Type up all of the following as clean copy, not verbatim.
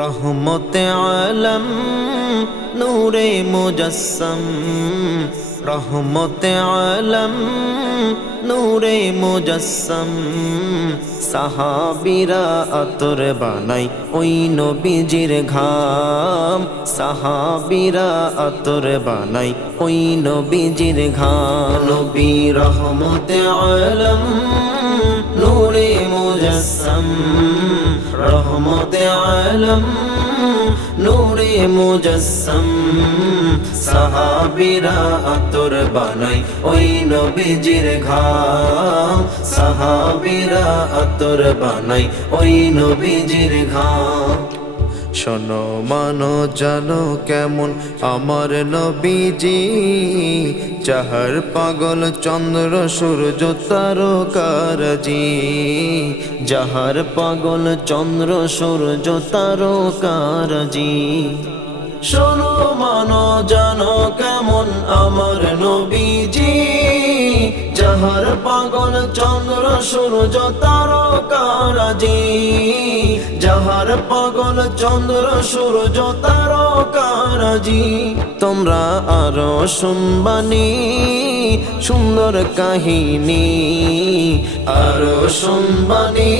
রহমতে আলম নূরে মুজাসসাম, রহমতে আলম নূরে মুজাসসাম। সাহাবীরা আতর বানাই ওই নবীজির ঘাম, সাহাবীরা আতর বানাই ওই নবীজির ঘাম। নবী রহমতে আলম নূরে মুজাসসাম, রহমতে আলম নূরে মুজাসসাম। সাহাবীরা আতর বানাই ওই নবীজির ঘাম, সাহাবীরা আতর বানাই ওই নবীজির ঘাম। শোনো মানো জানো কেমন আমার নবীজি, যাহার পাগল চন্দ্র সূর্য তারকারাজি, যাহার পাগল চন্দ্র সূর্য তারকারাজি। শোনো মানো জানো কেমন আমার নবীজি, যাহার পাগল চন্দ্র সূর্য তারকারাজি, যাহার পাগল চন্দ্র সূর্য তারকারাজি। তোমরা আরো শুনবানি সুন্দর কাহিনী, আরো শুনবানি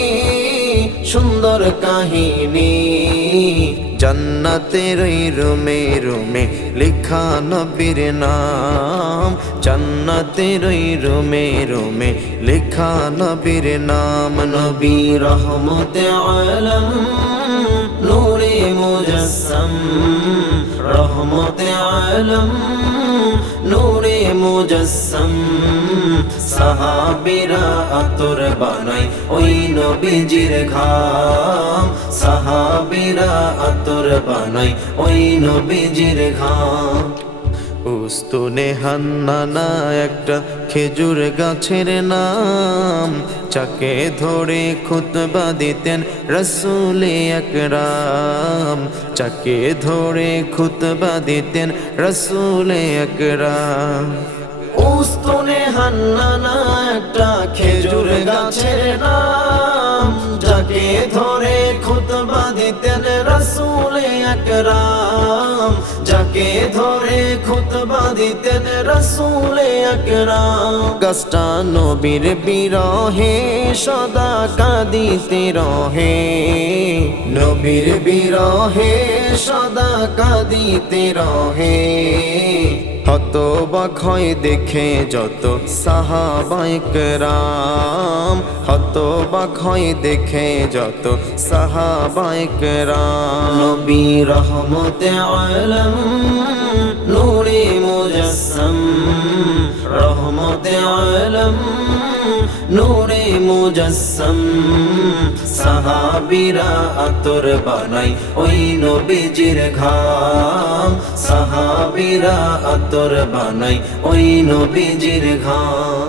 সুন্দর কাহিনী। জান্নাতের ওই রুমে রুমে লেখা নবীর নাম, জান্নাতের ওই রুমে রুমে লেখা নবীর নাম। নবী রহমতে আলম নূরে মুজাসসাম, রহমতে আলম নূরে মুজাসসাম। সাহাবীরা আতর বানাই ওই নবীজির ঘাম, সাহাবীরা আতর বানাই ওই নবীজির ঘাম। উস্তুনে হান্নানা একটা খেজুর গাছের নাম, যাকে ধরে খুতবা দিতেন রাসূলে আকরাম, যাকে ধরে খুতবা দিতেন রাসূলে আকরাম। উস্তুনে হান্নানা একটা খেজুর গাছের নাম, যাকে ধরে খুতবা দিতেন রাসূলে আকরাম, যাকে ধরে খুতবা দিতেন রাসূলে আকরাম। গাছটা নবীর বিরহে সদা কাঁদিতে রহে, নবীর বিরহে সদা কাঁদিতে রহে। হতবাক হয় দেখে যত সাহাবায়ে কেরাম, হতবাক হয় দেখে যত সাহাবায়ে কেরাম। নবী রহমতে আলম নূরে মুজাসসাম, রহমতে আলম নূরে মুজাসসাম। সাহাবীরা আতর বানাই ওই নবীজির ঘাম, সাহাবীরা আতর বানাই ওই নবীজির ঘাম।